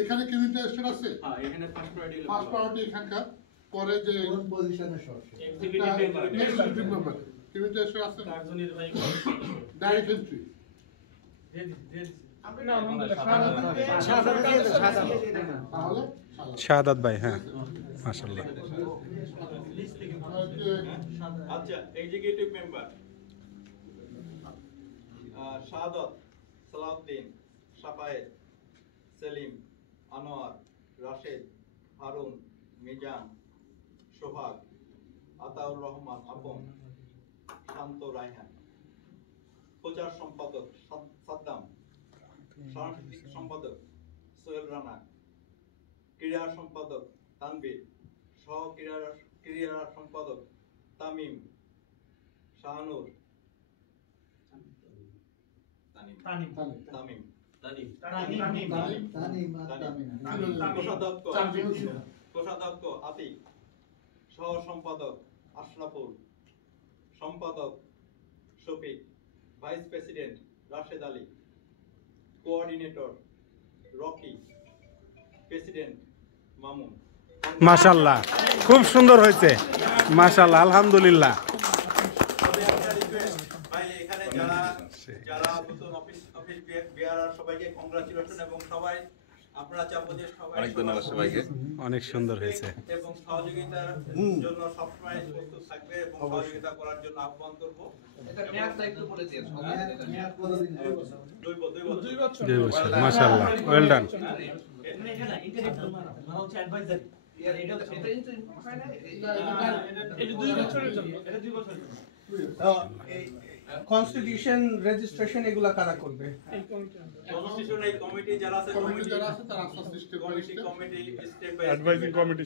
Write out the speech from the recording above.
এখানে কি ইন্টারেস্টেড আছে? হ্যাঁ, এখানে ফার্স্ট প্রায়োরিটি এখানকার পরে যে কোন পজিশনে শর্ট এক্সিকিউটিভ মেম্বার কি ইন্টারেস্টেড আছে? কার্যনির্বাহী ডাইরেক্ট এন্ট্রি শাহাদাত ভাই, হ্যাঁ মাশাআল্লাহ। আচ্ছা, এক্সিকিউটিভ মেম্বার শাহাদাত, সালাউদ্দিন, সাফায়েত, সেলিম, আনোয়ার, রাশেদ, হারুন, মিজান, সোহাগ, আতাউর রহমান আপন, শান্ত, রায়হান। প্রচার সম্পাদক সাদ্দাম, সাংস্কৃতিক সম্পাদক সোহেল রানা, ক্রীড়া সম্পাদক তানবীর, সহ ক্রীড়া সম্পাদক তামিম, শাহানুর, কোষাধ্যক্ষ আতিক, সহ সম্পাদক আশরাফুল, সম্পাদক Shafiq, vice president Rashed Ali, coordinator Rocky, president Mamun. মাশাআল্লাহ, খুব সুন্দর হয়েছে মাশাআল্লাহ, আলহামদুলিল্লাহ। ভাই এখানে যারা নতুন অফিস বিআরআর সবাইকে কংগ্রাচুলেশন, এবং সবাই আপনারা চাপো যে সবাই অনেক ধন্যবাদ সবাইকে, অনেক সুন্দর হয়েছে এবং সহযোগিতার জন্য সবসময় প্রস্তুত থাকবে এবং সহযোগিতা করার জন্য আহ্বান করব। এটা মেয়াদ দায়িত্ব বলেছে, মেয়াদ কতদিন? 2 বছর। মাশাআল্লাহ, ওয়েল ডান। এখানে ইন্টারনেট মানে হচ্ছে অ্যাডভাইজারি, এটা এটা 2 বছরের জন্য, এটা 2 বছরের জন্য। এই কনস্টিটিউশন রেজিস্ট্রেশন এগুলা কারা করবে? কনস্টিটিউশন এই কমিটি যারা আছে, তারা আস্তে আস্তে committee step by advising committee